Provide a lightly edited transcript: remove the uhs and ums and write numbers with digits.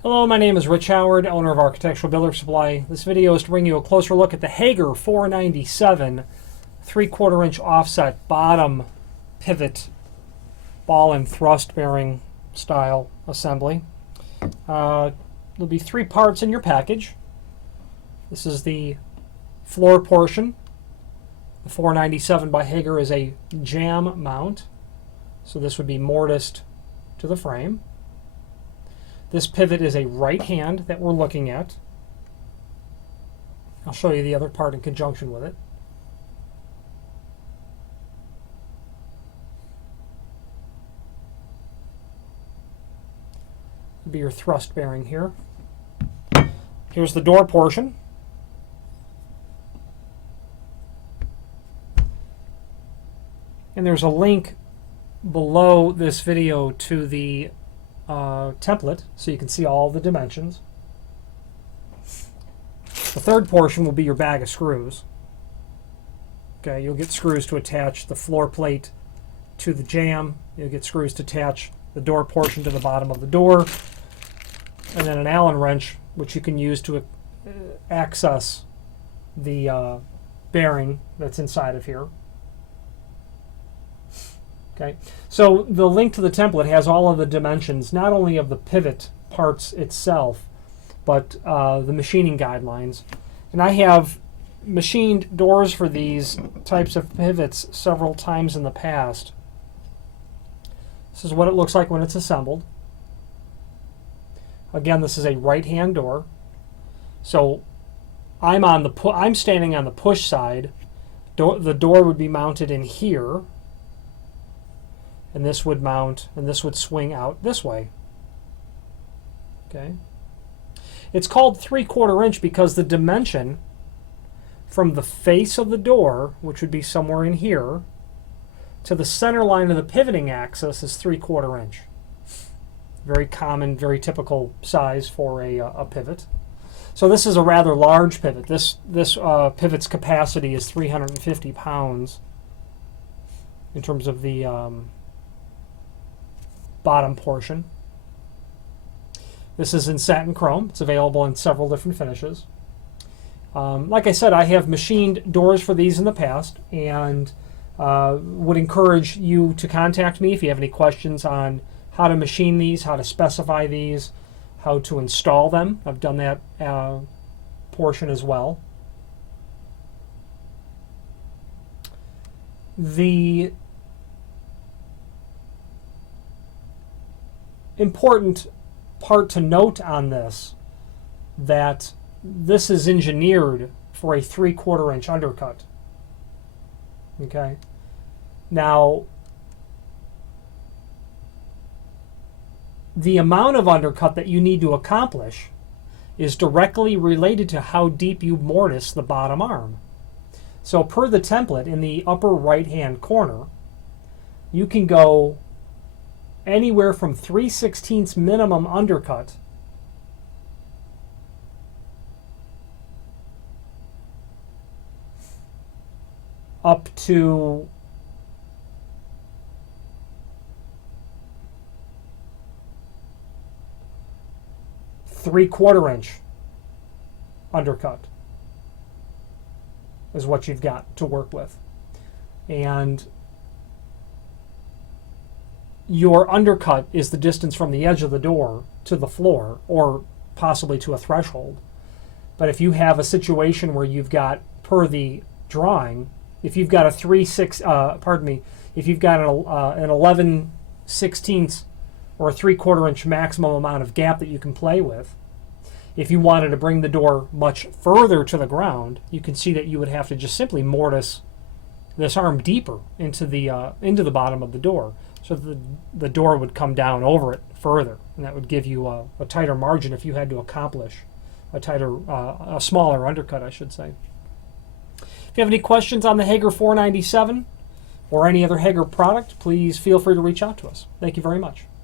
Hello, my name is Rich Howard, owner of Architectural Builder Supply. This video is to bring you a closer look at the Hager 497 3/4 inch offset bottom pivot ball and thrust bearing style assembly. There'll be three parts in your package. This is the floor portion. The 497 by Hager is a jam mount, so this would be mortised to the frame. This pivot is a right hand that we're looking at. I'll show you the other part in conjunction with it. It'll be your thrust bearing here. Here's the door portion. And there's a link below this video to the template, so you can see all the dimensions. The third portion will be your bag of screws. Okay, you'll get screws to attach the floor plate to the jamb. You'll get screws to attach the door portion to the bottom of the door, and then an Allen wrench, which you can use to access the bearing that's inside of here. Okay, so the link to the template has all of the dimensions, not only of the pivot parts itself, but the machining guidelines. And I have machined doors for these types of pivots several times in the past. This is what it looks like when it's assembled. Again, this is a right-hand door. So I'm standing on the push side. The door would be mounted in here. And this would mount, and this would swing out this way. Okay. It's called 3/4 inch because the dimension from the face of the door, which would be somewhere in here, to the center line of the pivoting axis is 3/4 inch. Very common, very typical size for a pivot. So this is a rather large pivot. This pivot's capacity is 350 pounds in terms of the bottom portion. This is in satin chrome. It's available in several different finishes. Like I said, I have machined doors for these in the past, and would encourage you to contact me if you have any questions on how to machine these, how to specify these, how to install them. I've done that portion as well. The important part to note on this, that this is engineered for a 3/4 inch undercut. Okay. Now, the amount of undercut that you need to accomplish is directly related to how deep you mortise the bottom arm. So per the template in the upper right hand corner, you can go anywhere from 3/16 minimum undercut up to 3/4 inch undercut is what you've got to work with. And your undercut is the distance from the edge of the door to the floor, or possibly to a threshold. But if you have a situation where you've got, per the drawing, if you've got if you've got an 11/16 or a 3/4 inch maximum amount of gap that you can play with, if you wanted to bring the door much further to the ground, you can see that you would have to just simply mortise this arm deeper into the bottom of the door, so that the door would come down over it further, and that would give you a tighter margin if you had to accomplish a smaller undercut, I should say. If you have any questions on the Hager 497 or any other Hager product, please feel free to reach out to us. Thank you very much.